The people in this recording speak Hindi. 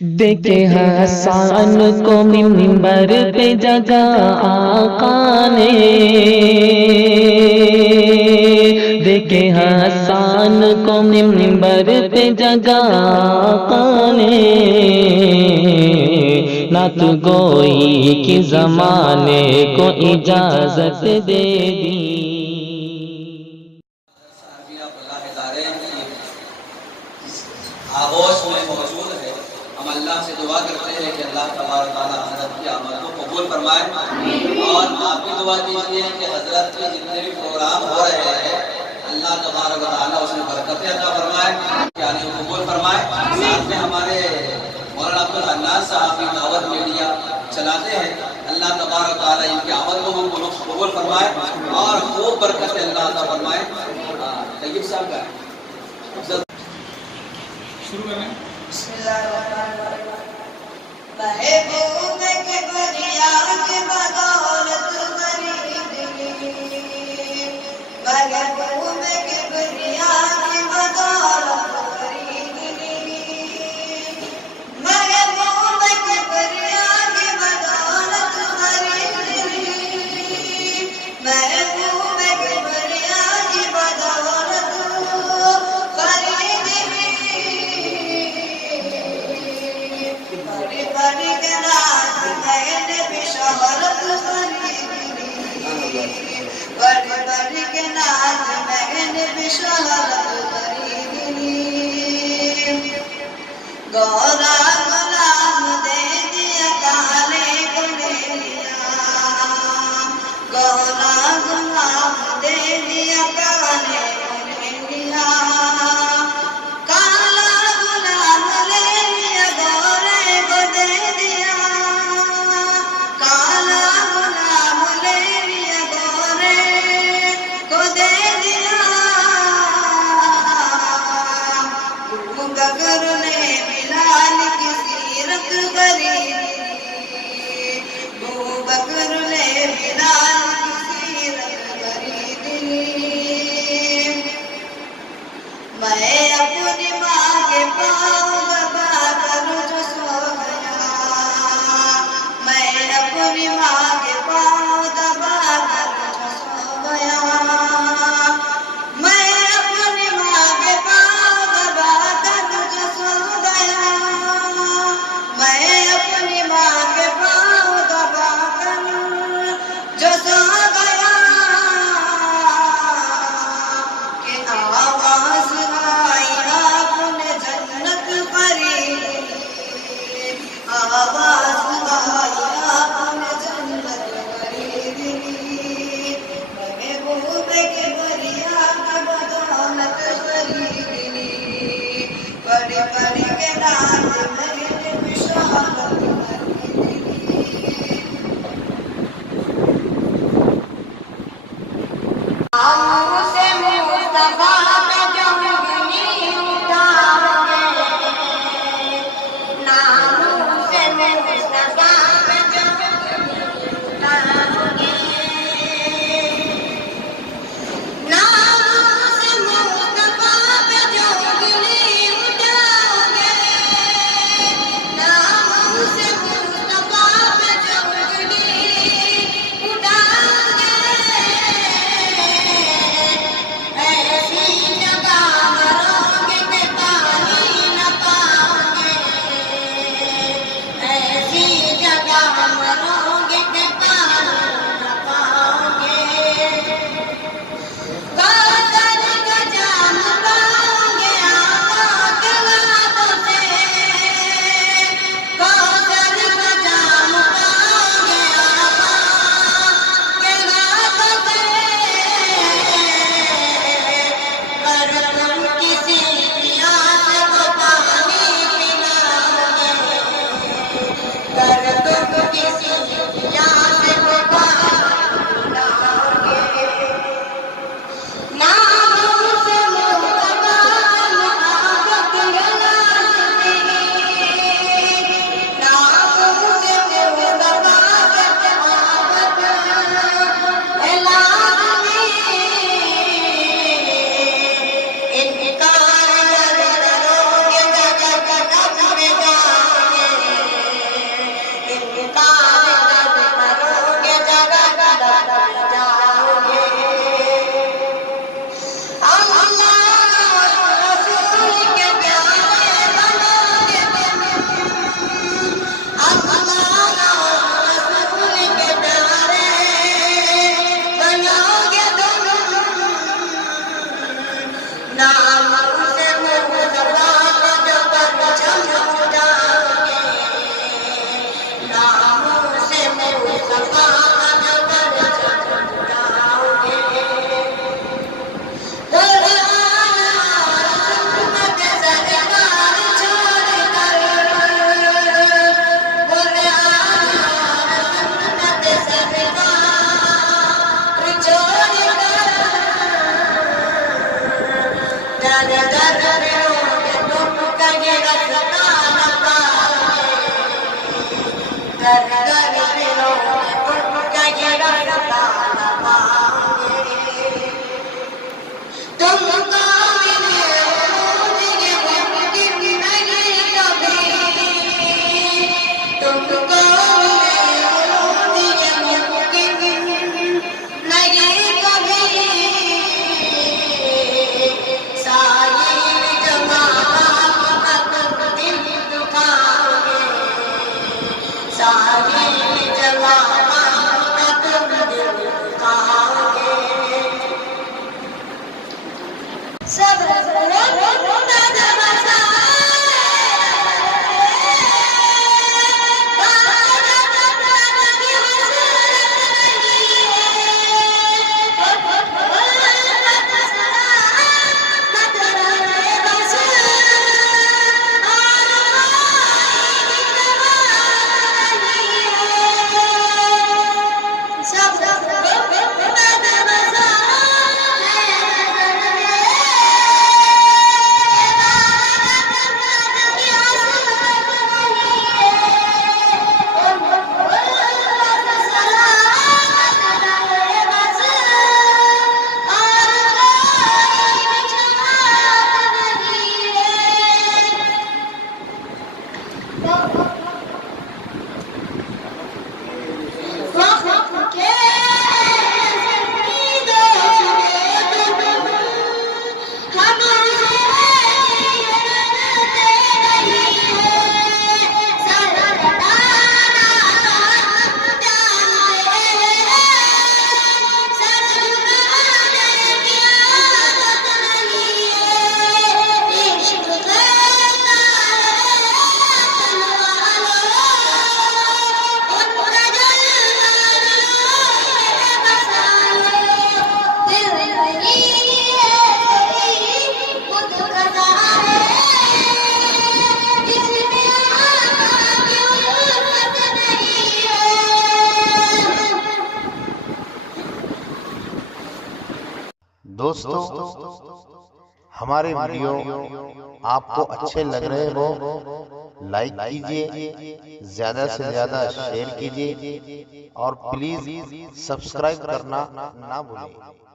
देखे हसन को मिंबर पे जगा आका ने, देखे हसन को मिंबर पे जगा आका ने, ना तू गोई कि जमाने को इजाजत दे दी। आगोश में मौजूद है। हम अल्लाह से दुआ करते हैं कि अल्लाह तबारक तआला हज़रत की आमद को कबूल फरमाए, और आप भी दुआ कीजिए कि हज़रत के जितने भी प्रोग्राम हो रहे हैं अल्लाह तबारक तआला उसमें बरकतें अता फरमाए, यानी वो कबूल फरमाए। साथ में हमारे मौलाना अब्दुल हन्नान साहब भी दावत मीडिया चलाते हैं, अल्लाह तबारक तआला इनकी आमद को कबूल फरमाए और खूब बरकत अल्लाह अता फरमाए। तैयब साहब का शुरू करें। महबूब के बरिया के बदौलत खरीदी, महबूब के बरिया के बदौलत खरीदी, महबूब के बरिया के बदौलत खरीदी, महबूब के बरिया की बदौलत खरीदी। बड़ी के नाज मैंने भी शोहरत खरीदी, बड़ी के नाज मैंने भी शोहरत खरीदी। गौरा गुलाम दे दिया काले को ले लिया, गौरा गुलाम दे दिया काले को ले लिया, काला गुलाम ले लिया गौरे को दे दिया, काला गुलाम ले लिया गौरे को दे दिया। बकर ने बिलाल की सीरत खरीदी, बकर ने बिलाल की सीरत खरीदी। मैं अपनी माँ के पाँव दबा कर जो सो गया, मैं अपनी माँ के पाँव दबा कर जो सो गया, मैं अपनी माँ के पाँव दबा कर जो सो गया, मैं अपनी माँ के पाँव दबा कर जो सो गया। कि आवाज आई आपने जन्नत खरीदी, आवाज आई आपने जन्नत खरीदी। महबूब के बरिया की बदौलत खरीदी, बड़ी बड़ी के नाज मैंने भी शोहरत खरीदी। से मुस्तफा पे जो उंगली उठाओगे, नाम से मुस्तफा दोस्तों, हमारे वीडियो आपको अच्छे लग रहे हो लाइक कीजिए, ज्यादा से ज्यादा शेयर कीजिए और प्लीज सब्सक्राइब करना ना भूलें।